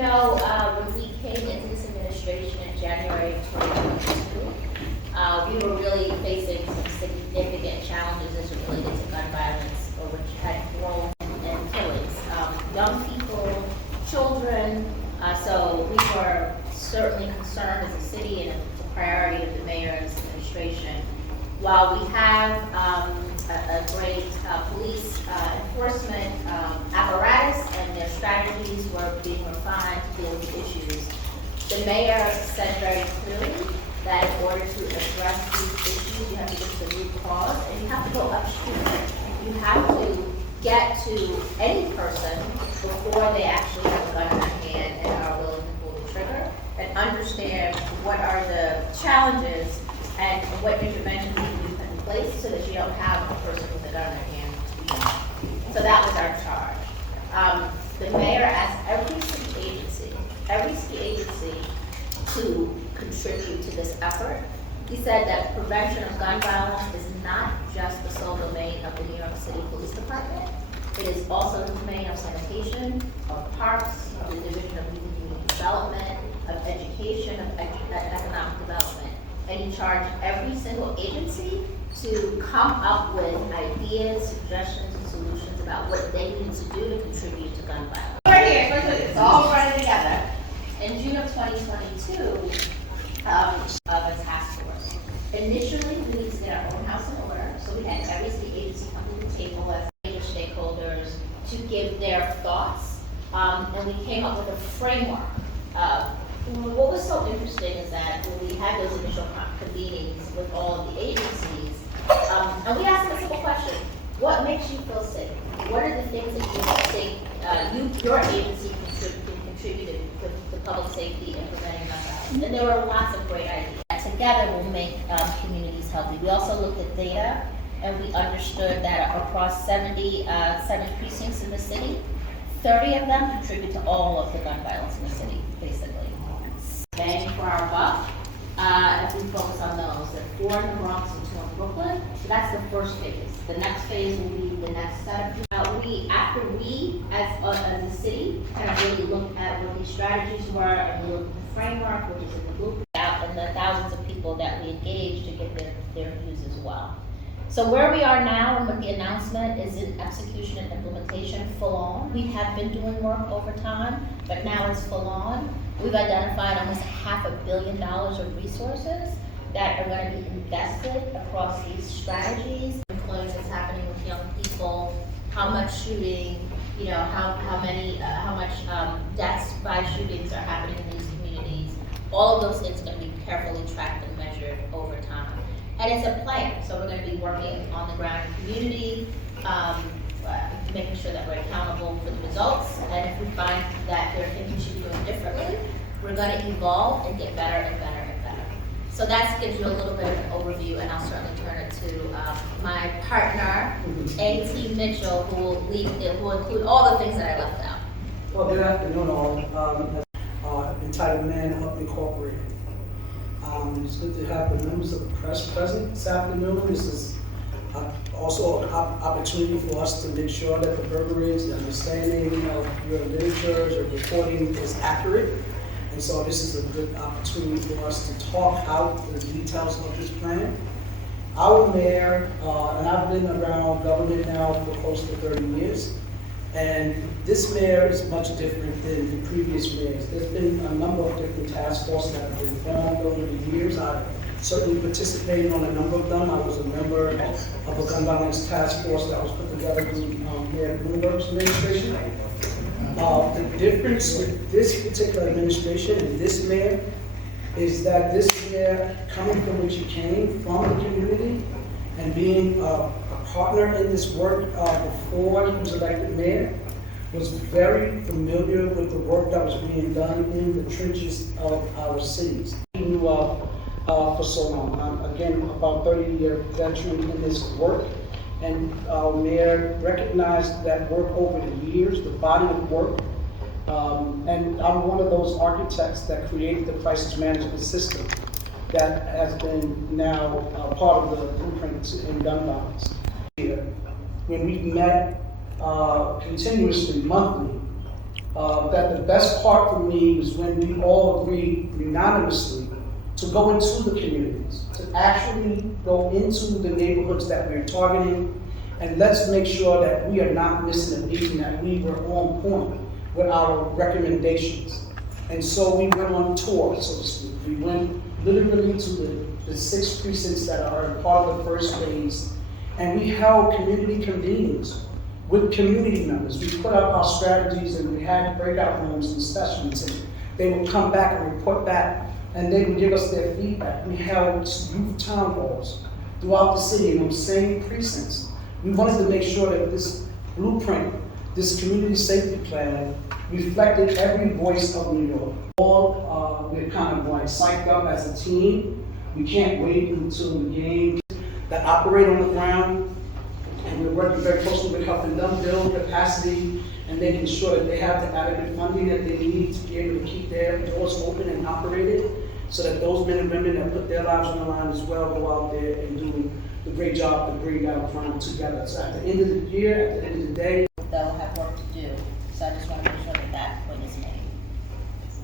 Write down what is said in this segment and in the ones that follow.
when we came into this administration in January of 2022, we were really facing some significant challenges as it related to gun violence, which had grown and killings. Young people, children, so we were certainly concerned as a city, and it's a priority of the mayor's administration. While we have a great police enforcement apparatus and their strategies were being refined to deal with the issues, the mayor said very clearly that in order to address these issues, you have to get to the root cause, and you have to go upstream. You have to get to any person before they actually have a gun in their hand and are willing to pull the trigger, and understand what are the challenges and what interventions need to be put in place so that you don't have a person with a gun in their hand to be shot. So that was our charge. The mayor asked every city agency to contribute to this effort. He said that prevention of gun violence is not just the sole domain of the New York City Police Department. It is also the domain of sanitation, of parks, of the Division of Youth and Community Development, of education, of economic development. And he charged every single agency to come up with ideas, suggestions, and solutions about what they need to do to contribute to gun violence. Right here, it's all running together. In June of 2022, of a task force. Initially, we needed to get our own house in order, so we had every city agency come to the table as major stakeholders to give their thoughts, and we came up with a framework. What was so interesting is that when we had those initial convenings with all of the agencies, and we asked them a simple question: what makes you feel safe? What are the things that you think your agency contributed to public safety and preventing gun violence? And there were lots of great ideas. Together will make communities healthy. We also looked at data, and we understood that across 77 precincts in the city, 30 of them contribute to all of the gun violence in the city, basically. Bang for our buck, if we focus on those. There are 4 in the Bronx and 2 in Brooklyn. So that's the first phase. The next phase will be the next set of after we, as a city, kind of really look at what these strategies were, and we look at the framework, which is in the blueprint, and the thousands of people that we engaged to get their views as well. So where we are now and with the announcement is in execution and implementation full on. We have been doing work over time, but now it's full on. We've identified almost $500 million of resources that are going to be invested across these strategies. Employment that's happening with young people, how much shooting, how much deaths by shootings are happening in these communities. All of those things are going to be carefully tracked and measured over time. And it's a plan, so we're going to be working on the ground in the community, making sure that we're accountable for the results. And if we find that there are things we should be doing differently, we're going to evolve and get better and better and better. So that gives you a little bit of an overview, and I'll certainly turn it to my partner, A.T. Mitchell, who will include all the things that I left out. Well, good afternoon, all. Entitled Man Up Incorporated. It's good to have the members of the press present this afternoon. This is also an opportunity for us to make sure that the verbiage, the understanding of your literature, your reporting is accurate. And so this is a good opportunity for us to talk out the details of this plan. Our mayor, and I've been around government now for close to 30 years, and this mayor is much different than the previous mayors. There's been a number of different task forces that have been formed over the years. I certainly participated on a number of them. I was a member of a gun violence task force that was put together through Mayor Bloomberg's administration. The difference with this particular administration and this mayor is that this mayor, coming from which he came, from the community, and being a partner in this work before he was elected mayor, was very familiar with the work that was being done in the trenches of our cities. He knew for so long. I'm, again, about 30-year veteran in this work, and our mayor recognized that work over the years, the body of work, and I'm one of those architects that created the crisis management system that has been now part of the blueprint in gun violence. When we met continuously, monthly, that the best part for me was when we all agreed unanimously to go into the communities, to actually go into the neighborhoods that we're targeting, and let's make sure that we are not missing a beat and that we were on point with our recommendations. And so we went on tour, so to speak. We went literally to the 6 precincts that are part of the first phase, and we held community convenings with community members. We put up our strategies and we had breakout rooms and sessions, and they would come back and report back, and they would give us their feedback. We held youth town halls throughout the city in those same precincts. We wanted to make sure that this blueprint, this community safety plan, reflected every voice of New York. We're kind of like psyched up as a team. We can't wait until the game that operate on the ground, and we're working very closely with helping them build capacity and making sure that they have the adequate funding that they need to be able to keep their doors open and operated, so that those men and women that put their lives on the line as well go out there and do the great job to bring down crime together. So at the end of the year, at the end of the day, they'll have work to do. So I just want to make sure that that point is made.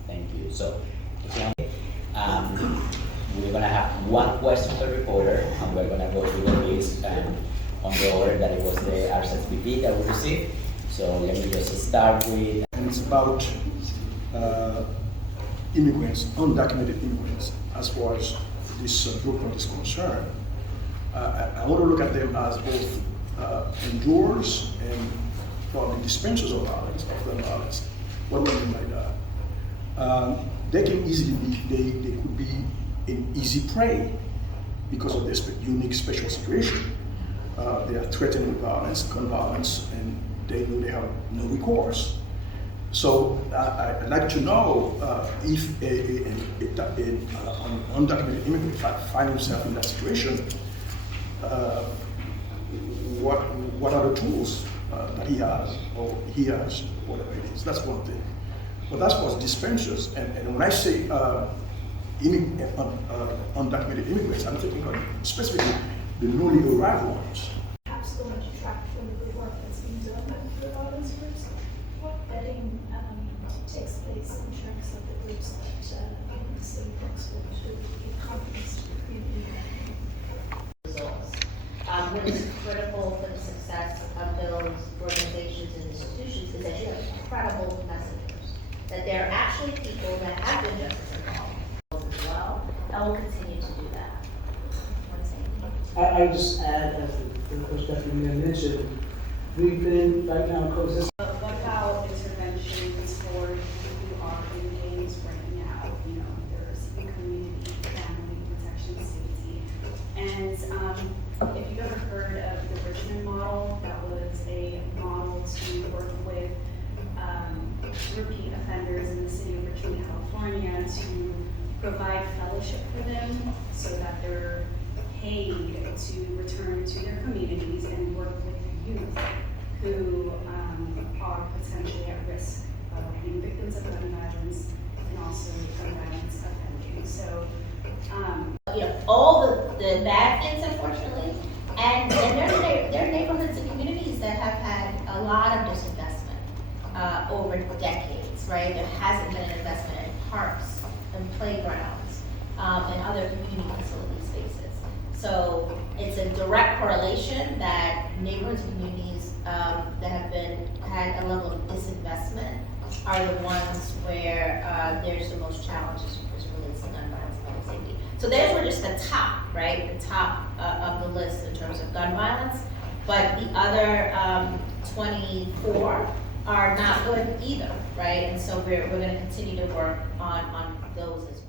Thank you. So, we're gonna have one question per reporter, and we're gonna go through the list and on the order that it was the RSVP that we received. So let me just start with. And it's about immigrants, undocumented immigrants, as far as this group is concerned. I want to look at them as both endurers and probably dispensers of violence, of gun violence. What do I mean by that? They can easily be, they could be an easy prey because of their unique special situation. They are threatened with violence, gun violence, and they know they have no recourse. So I'd like to know if an undocumented immigrant finds himself in that situation, what are the tools that he has, or he has, whatever it is. That's one thing. But that's what dispensers, and when I say undocumented immigrants, I'm thinking of specifically the newly arrived ones. Perhaps going to track some of the work that's being done with the violence groups. What vetting takes place in terms of the groups that the city works with to give confidence to the community? Results. What is critical for the success of those organizations and institutions is that you have credible messengers, that there are actually people that have been justice involved as well, and will continue to do that. Want to say anything? I just add, as the first deputy mayor mentioned, we've been right now coexisting. What about interventions for people who are in gangs right now? You know, there's community, family protection, safety. And if you've ever heard of the Richmond model, that was a model to work with repeat offenders in the city of Richmond, California, to provide fellowship for them so that they're paid to return to their communities and work with youth who are potentially at risk of being victims of gun violence and also gun violence offending. So, You know, all the bad things, unfortunately, and there are neighborhoods and communities that have had a lot of disinvestment over decades, right? There hasn't been an investment in parks and playgrounds and other community facility spaces. So it's a direct correlation that neighborhoods and communities that have had a level of disinvestment are the ones where there's the most challenges as it relates to gun violence and public safety. So those were just the top, right? The top of the list in terms of gun violence. But the other 24 are not good either, right? And so we're going to continue to work on those as well.